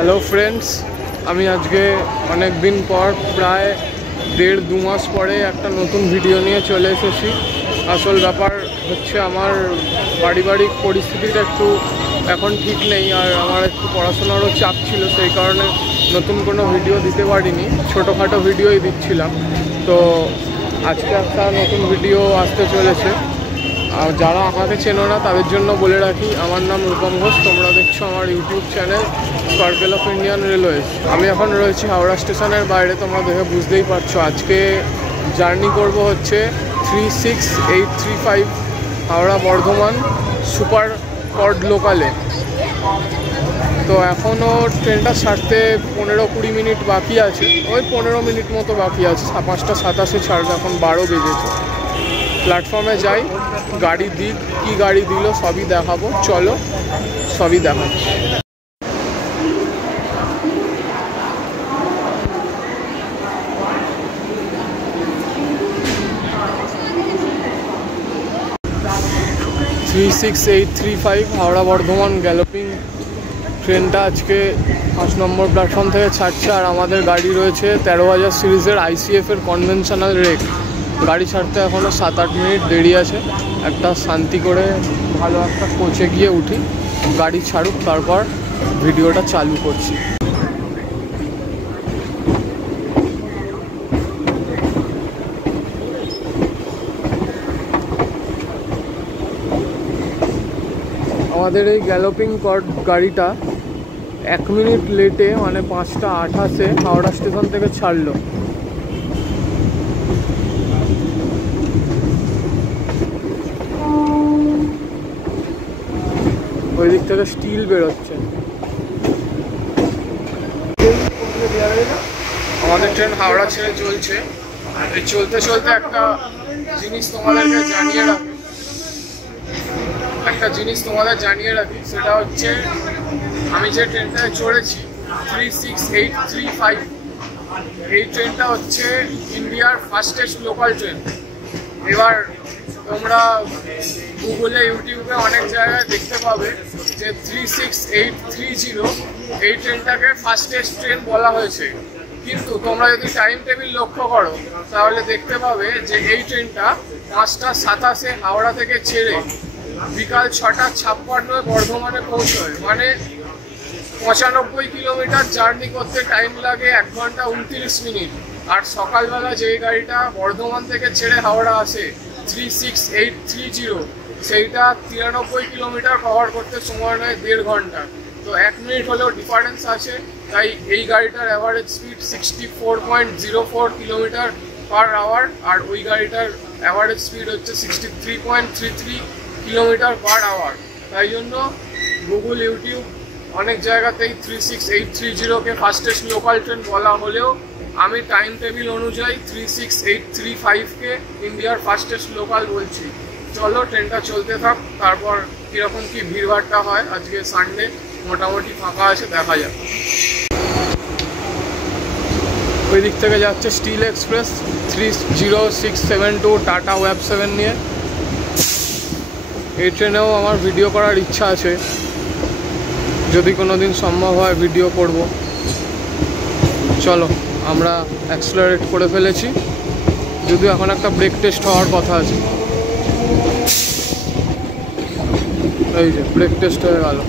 Hello friends, আমি আজকে অনেক দিন পর প্রায় 1.5-2 মাস পরে একটা নতুন ভিডিও নিয়ে চলে এসেছি। আসল ব্যাপার হচ্ছে আমার পারিবারিক পরিস্থিতিটা একটু এখন ঠিক নেই, আর আমার একটু পড়াশোনারও চাপ ছিল, সেই কারণে নতুন কোনো ভিডিও দিতে পারিনি, ছোটোখাটো ভিডিওই দিচ্ছিলাম। তো আজকে একটা নতুন ভিডিও আসতে চলেছে। আর যারা আমাকে চেনো না তাদের জন্য বলে রাখি, আমার নাম রূপম ঘোষ, তোমরা দেখছো আমার YouTube channel circle of Indian railways. আমি এখন রয়েছি হাওড়া স্টেশনের বাইরে, তোমরা দেখে বুঝতেই পারছো। আজকে জার্নি করব হচ্ছে 36835 হাওড়া বর্ধমান সুপার কর্ড লোকালে। তো এখনও ট্রেনটা ছাড়তে 15-20 মিনিট বাকি আছে, ওই 15 মিনিট মতো বাকি আছে। 5:27 ছাড়বে, এখন 12 বেজেছে। প্ল্যাটফর্মে যাই, গাড়ি দিক কী গাড়ি দিল সবই দেখাবো, চলো সবই দেখাচ্ছি। থ্রি 36835 হাওড়া বর্ধমান গ্যালোপিং ট্রেনটা আজকে 5 নম্বর প্ল্যাটফর্ম থেকে ছাড়ছে। আর আমাদের গাড়ি রয়েছে 13,000 সিরিজের ICF-এর কনভেনশনাল রেক। গাড়ি ছাড়তে এখনও 7-8 মিনিট দেরি আছে। একটা শান্তি করে ভালো একটা কোচে গিয়ে উঠি, গাড়ি ছাড়ুক, তারপর ভিডিওটা চালু করছি। আমাদের এই গ্যালোপিং কর্ড গাড়িটা 1 মিনিট লেটে, মানে 5:28 হাওড়া স্টেশন থেকে ছাড়লো। ওই দিক থেকে স্টিল বেরোচ্ছে। আমাদের ট্রেন হাওড়া ছেড়ে চলছে। এই চলতে চলতে একটা জিনিস তোমাদের জানিয়ে রাখি, সেটা হচ্ছে আমি যে ট্রেনটায় চড়েছি 36835, এই ট্রেনটা হচ্ছে ইন্ডিয়ার ফাস্টেস্ট লোকাল ট্রেন। এবার তোমরা গুগলে, ইউটিউবে অনেক জায়গায় দেখতে পাবে যে 36830 এই ট্রেনটাকে ফাস্টেস্ট ট্রেন বলা হয়েছে। কিন্তু তোমরা যদি টাইম টেবিল লক্ষ্য করো তাহলে দেখতে পাবে যে এই ট্রেনটা 5:27 হাওড়া থেকে ছেড়ে বিকাল 6:56 বর্ধমানে পৌঁছয়। মানে 95 কিলোমিটার জার্নি করতে টাইম লাগে 1 ঘন্টা 29 মিনিট। আর সকালবেলা যে গাড়িটা বর্ধমান থেকে ছেড়ে হাওড়া আসে 36830, সেইটা 93 কিলোমিটার কভার করতে সময় নেয় 1.5 ঘন্টা। তো 1 মিনিট হলেও ডিফারেন্স আছে। তাই এই গাড়িটার average speed 64.04 kilometre per hour, আর ওই গাড়িটার অ্যাভারেজ স্পিড হচ্ছে 63.33 কিলোমিটার পার আওয়ার। তাই জন্য গুগল, ইউটিউব অনেক জায়গাতেই 36830-কে ফাস্টেস্ট লোকাল ট্রেন বলা হলেও আমি টাইম টেবিল অনুযায়ী 36835-কে ইন্ডিয়ার ফাস্টেস্ট লোকাল বলছি। চলো ট্রেনটা চলতে থাক, তারপর কীরকম কী ভিড়ভাড়টা হয়। আজকে সানডে, মোটামুটি ফাঁকা আছে, দেখা যাক। ওই দিক থেকে যাচ্ছে স্টিল এক্সপ্রেস 30672 টাটা ওয়েব 7 নিয়ে। এই ট্রেনেও আমার ভিডিও করার ইচ্ছা আছে, যদি কোনো দিন সম্ভব হয় ভিডিও করব। চলো, আমরা অ্যাক্সেলারেট করে ফেলেছি, যদিও এখন একটা ব্রেক টেস্ট হওয়ার কথা আছে। এই যে ব্রেক টেস্ট হয়ে গেল।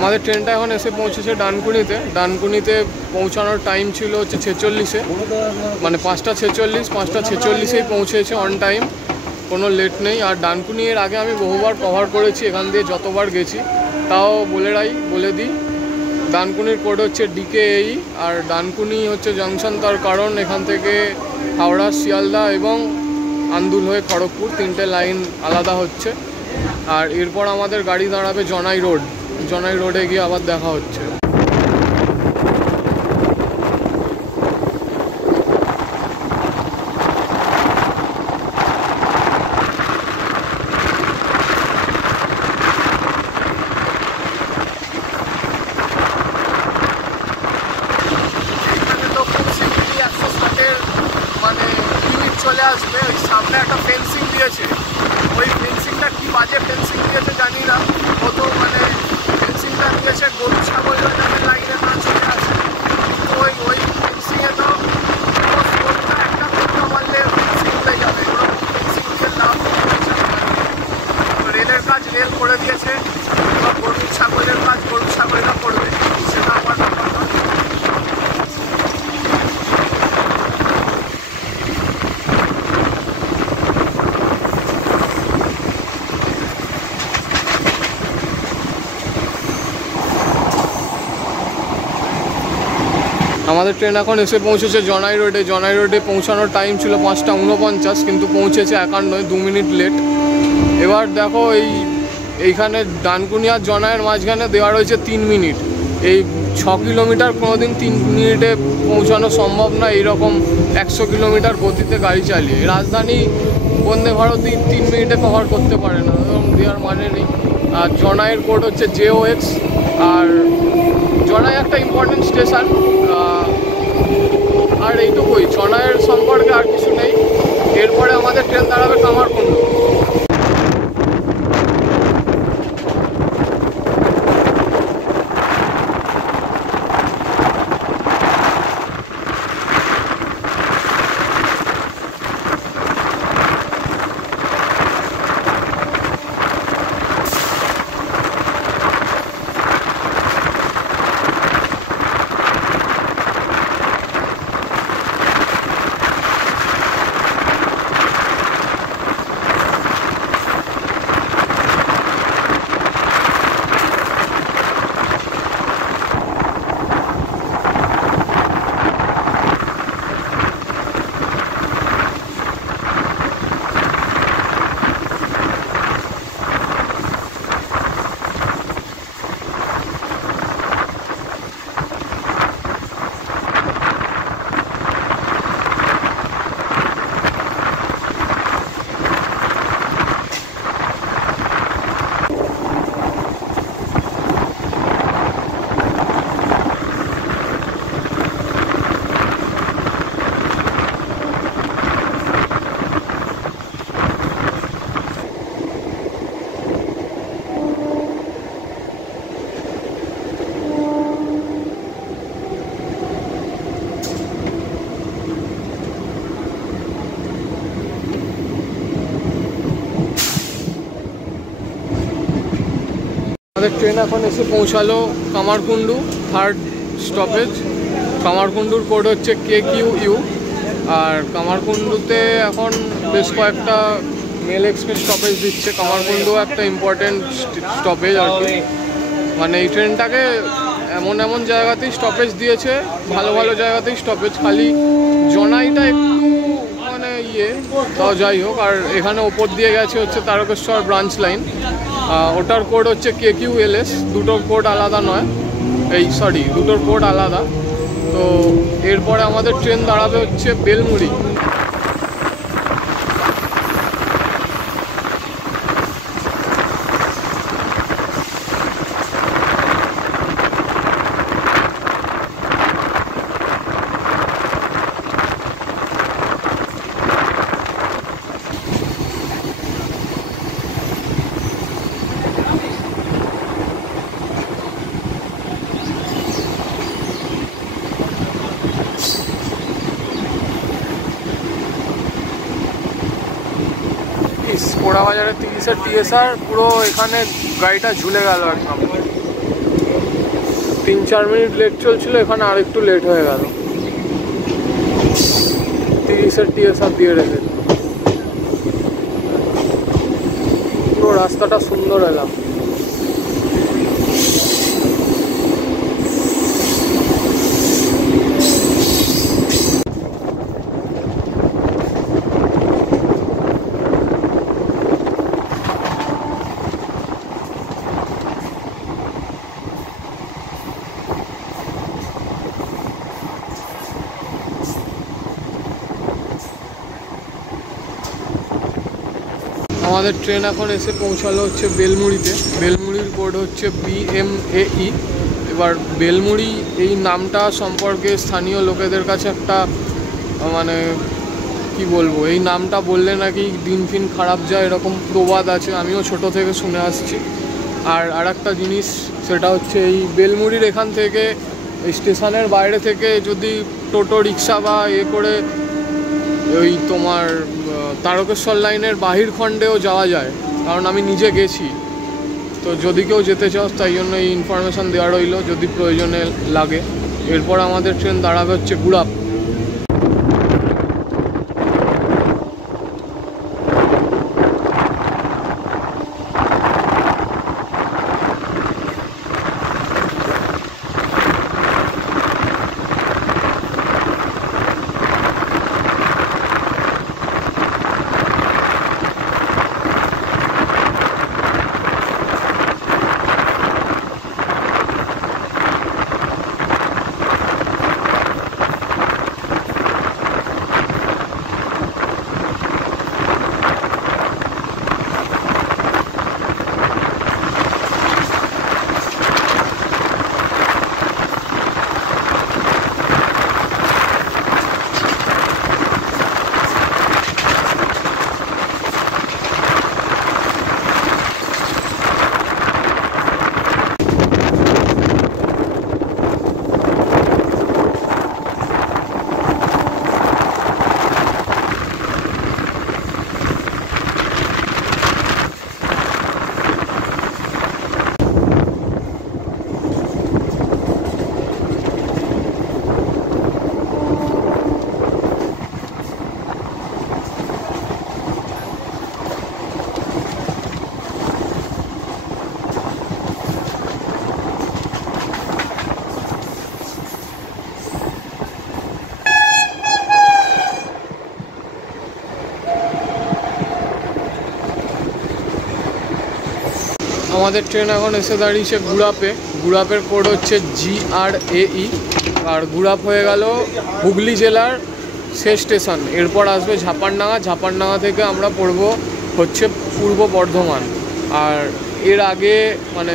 আমাদের ট্রেনটা এখন এসে পৌঁছেছে ডানকুনিতে পৌঁছানোর টাইম ছিল হচ্ছে 46-এ, মানে 5:46 পৌঁছেছে অন টাইম, কোনো লেট নেই। আর ডানকুনি এর আগে আমি বহুবার কভার করেছি, এখান দিয়ে যতবার গেছি। তাও বলে দিই ডানকুনির কোড হচ্ছে DKAE, আর ডানকুনি হচ্ছে জাংশন, তার কারণ এখান থেকে হাওড়া, শিয়ালদা এবং আন্দুল হয়ে খড়গপুর 3টে লাইন আলাদা হচ্ছে। আর এরপর আমাদের গাড়ি দাঁড়াবে জনাই রোডে গিয়ে আবার দেখা হচ্ছে। মানে লিমিট চলে আসবে, ওই সামনে একটা ফেন্সিং দিয়েছে, ওই ফেন্সিংটা কি বাজে ফেন্সিং দিয়েছে জানি না, কত মানে ফেন্সিংটা দিয়েছে গরু ছাগল যাতে লাইনে না চলে আসে, কিন্তু ওই ফেন্সিংয়ে তো একটা কুত্তা মারলে ফেন্সিং উড়ে যাবে, ফেন্সিংকে লাভ রেলের কাজ রেল করে দিয়েছে, এবার গরু ছাগলের কাজ গরু ছাগলেরা করবে, সেটা আমার ব্যাপার নয়। আমাদের ট্রেন এখন এসে পৌঁছেছে জনাই রোডে পৌঁছানোর টাইম ছিল 5:49, কিন্তু পৌঁছেছে 51, 2 মিনিট লেট। এবার দেখো এইখানে ডানকুনি আর জনাইয়ের মাঝখানে দেওয়া রয়েছে 3 মিনিট। এই 6 কিলোমিটার কোনোদিন 3 মিনিটে পৌঁছানো সম্ভব না, এইরকম 100 কিলোমিটার গতিতে গাড়ি চালিয়ে। রাজধানী বন্দে ভারত 3 মিনিটে কভার করতে পারে না, এরকম দেওয়ার মানে নেই। আর জনাইয়ের কোড হচ্ছে JOX, আর জনাই একটা ইম্পর্টেন্ট স্টেশন। আর এইটুকুই, জনাইয়ের সম্পর্কে আর কিছু নেই। এরপরে আমাদের ট্রেন দাঁড়াবে কামারকুন্ডু। আমাদের ট্রেন এখন এসে পৌঁছালো কামারকুন্ডু, 3rd স্টপেজ। কামারকুন্ডুর কোড হচ্ছে KQU। আর কামারকুন্ডুতে এখন বেশ কয়েকটা মেল এক্সপ্রেস স্টপেজ দিচ্ছে। কামারকুন্ডু একটা ইম্পর্টেন্ট স্টপেজ আর কি, মানে এই ট্রেনটাকে এমন জায়গাতেই স্টপেজ দিয়েছে, ভালো জায়গাতেই স্টপেজ, খালি জনাইটা একটু মানে তাও যাই হোক। আর এখানে ওপর দিয়ে গেছে হচ্ছে তারকেশ্বর ব্রাঞ্চ লাইন, ওটার কোড হচ্ছে KQLS, দুটোর কোড আলাদা নয়, দুটোর কোড আলাদা। তো এরপরে আমাদের ট্রেন দাঁড়াবে হচ্ছে বেলমুড়ি। পোড়াবাজারের 30-এর TSR পুরো এখানে গাড়িটা ঝুলে গেল একদম। 3-4 মিনিট লেট চলছিল, এখানে আর একটু লেট হয়ে গেল। 30-এর TSR দিয়ে রেখেছে। পুরো রাস্তাটা সুন্দর এলাম। আমাদের ট্রেন এখন এসে পৌঁছালো হচ্ছে বেলমুড়িতে। বেলমুড়ির কোড হচ্ছে BMAE। এবার বেলমুড়ি এই নামটা সম্পর্কে স্থানীয় লোকেদের কাছে একটা মানে কি বলবো, এই নামটা বললে নাকি দিন ফিন খারাপ যায় এরকম প্রবাদ আছে, আমিও ছোট থেকে শুনে আসছি। আর একটা জিনিস, সেটা হচ্ছে এই বেলমুড়ির এখান থেকে এই স্টেশনের বাইরে থেকে যদি টোটো রিক্সা বা করে ওই তোমার তারকেশ্বর লাইনের বাহির খণ্ডেও যাওয়া যায়, কারণ আমি নিজে গেছি। তো যদি কেউ যেতে চাও, তাই জন্য এই ইনফরমেশান দেওয়া রইল যদি প্রয়োজনে লাগে। এরপর আমাদের ট্রেন দাঁড়াবে হচ্ছে গুড়াপ। আমাদের ট্রেন এখন এসে দাঁড়িয়েছে গুড়াপে। গুড়াপের কোড হচ্ছে GRAE। আর গুড়াপ হয়ে গেল হুগলি জেলার শেষ স্টেশন। এরপর আসবে ঝাপারডাঙ্গা। ঝাপারডাঙ্গা থেকে আমরা পড়ব হচ্ছে পূর্ব বর্ধমান। আর এর আগে মানে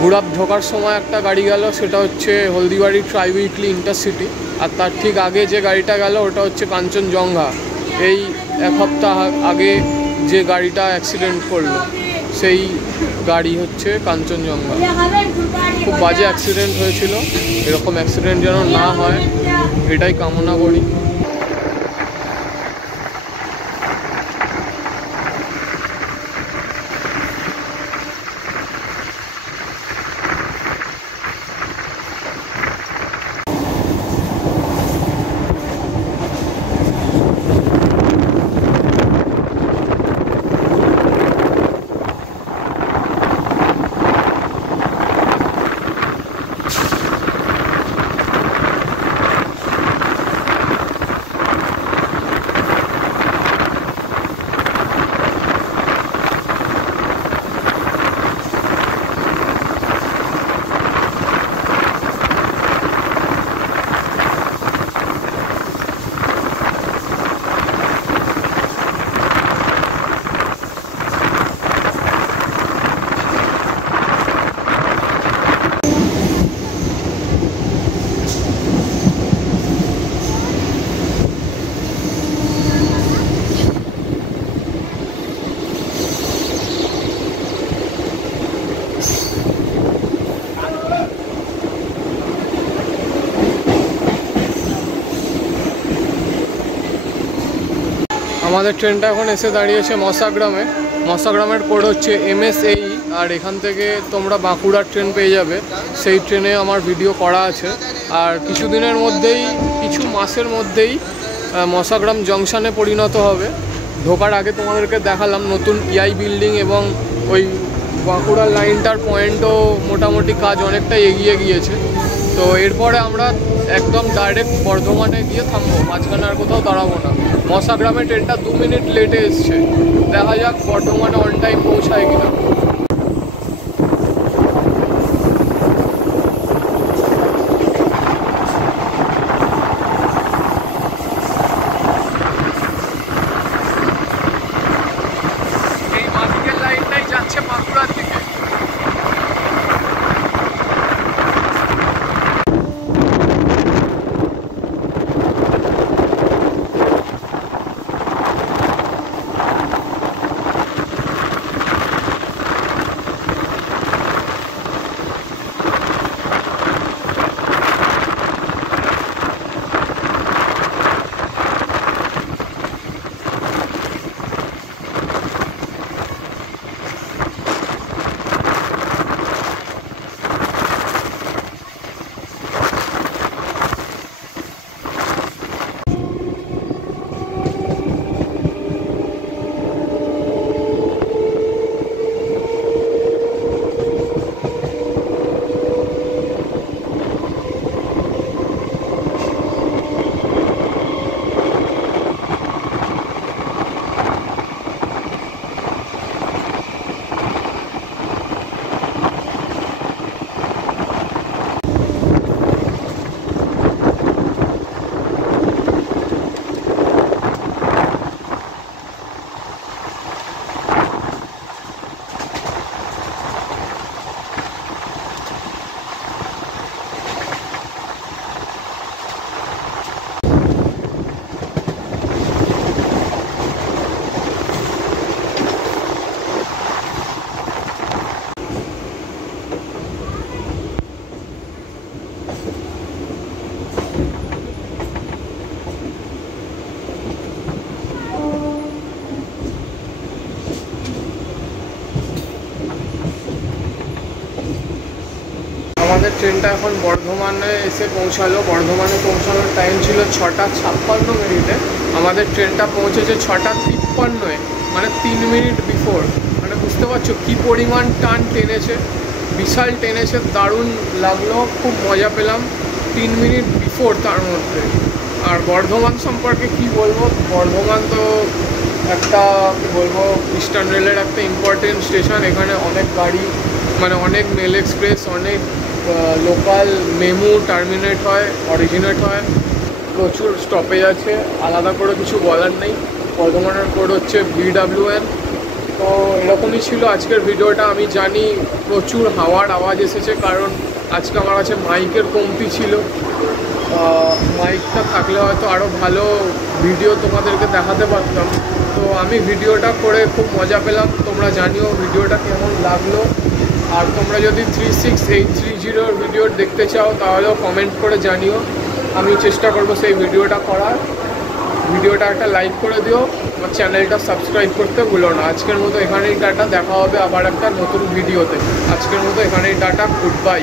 গুড়াপ ঢোকার সময় একটা গাড়ি গেল, সেটা হচ্ছে হলদিবাড়ি ট্রাই উইকলি ইন্টারসিটি। আর তার ঠিক আগে যে গাড়িটা গেল ওটা হচ্ছে কাঞ্চনজঙ্ঘা। এই 1 সপ্তাহ আগে যে গাড়িটা অ্যাক্সিডেন্ট করলো সেই গাড়ি হচ্ছে কাঞ্চনজঙ্ঘা। খুব বাজে অ্যাক্সিডেন্ট হয়েছিল, এরকম অ্যাক্সিডেন্ট যেন না হয় এটাই কামনা করি। আমাদের ট্রেনটা এখন এসে দাঁড়িয়েছে মশাগ্রামে। মশাগ্রামের কোড হচ্ছে MSAE। আর এখান থেকে তোমরা বাঁকুড়ার ট্রেন পেয়ে যাবে, সেই ট্রেনে আমার ভিডিও করা আছে। আর কিছুদিনের মধ্যেই, কিছু মাসের মধ্যেই মশাগ্রাম জংশনে পরিণত হবে। ঢোকার আগে তোমাদেরকে দেখালাম নতুন ইআই বিল্ডিং এবং ওই বাঁকুড়ার লাইনটার পয়েন্টও মোটামুটি কাজ অনেকটাই এগিয়ে গিয়েছে। তো এরপরে আমরা একদম ডাইরেক্ট বর্ধমানে গিয়ে থামবো, মাঝখানে আর কোথাও দাঁড়াবো না। মশাগ্রামে ট্রেনটা 2 মিনিট লেটে এসছে, দেখা যাক বর্ধমানে অন টাইম পৌঁছায় কিনা। এই মাঝিকের লাইনটাই যাচ্ছে বাঁকুড়ার দিকে। আমাদের ট্রেনটা এখন বর্ধমানে এসে পৌঁছালো। বর্ধমানে পৌঁছানোর টাইম ছিল 6:56, আমাদের ট্রেনটা পৌঁছেছে 6:53, মানে 3 মিনিট বিফোর। মানে বুঝতে পারছো কী পরিমাণ টান টেনেছে, বিশাল টেনেছে, দারুণ লাগলো, খুব মজা পেলাম 3 মিনিট বিফোর তার মধ্যে। আর বর্ধমান সম্পর্কে কি বলবো, বর্ধমান তো একটা কী বলবো, ইস্টার্ন রেলের একটা ইম্পর্টেন্ট স্টেশন। এখানে অনেক গাড়ি, মানে অনেক মেল এক্সপ্রেস, অনেক লোকাল মেমু টার্মিনেট হয়, অরিজিনেট হয়, প্রচুর স্টপেজ আছে, আলাদা করে কিছু বলার নেই। বর্ধমানের কোড হচ্ছে BWN। তো এরকমই ছিল আজকের ভিডিওটা। আমি জানি প্রচুর হাওয়ার আওয়াজ এসেছে, কারণ আজকে আমার কাছে মাইকের কমতি ছিল। মাইকটা থাকলে হয়তো আরও ভালো ভিডিও তোমাদেরকে দেখাতে পারতাম। তো আমি ভিডিওটা করে খুব মজা পেলাম। তোমরা জানিও ভিডিওটা কেমন লাগলো। আর তোমরা যদি 36830 ভিডিও দেখতে চাও তাহলেও কমেন্ট করে জানিও, আমি চেষ্টা করব সেই ভিডিওটা করার। ভিডিওটা একটা লাইক করে দিও, আমার চ্যানেলটা সাবস্ক্রাইব করতে ভুলো না। আজকের মতো এখানেই টাটা, দেখা হবে আবার একটা নতুন ভিডিওতে। আজকের মতো এখানেই টাটা, গুড বাই।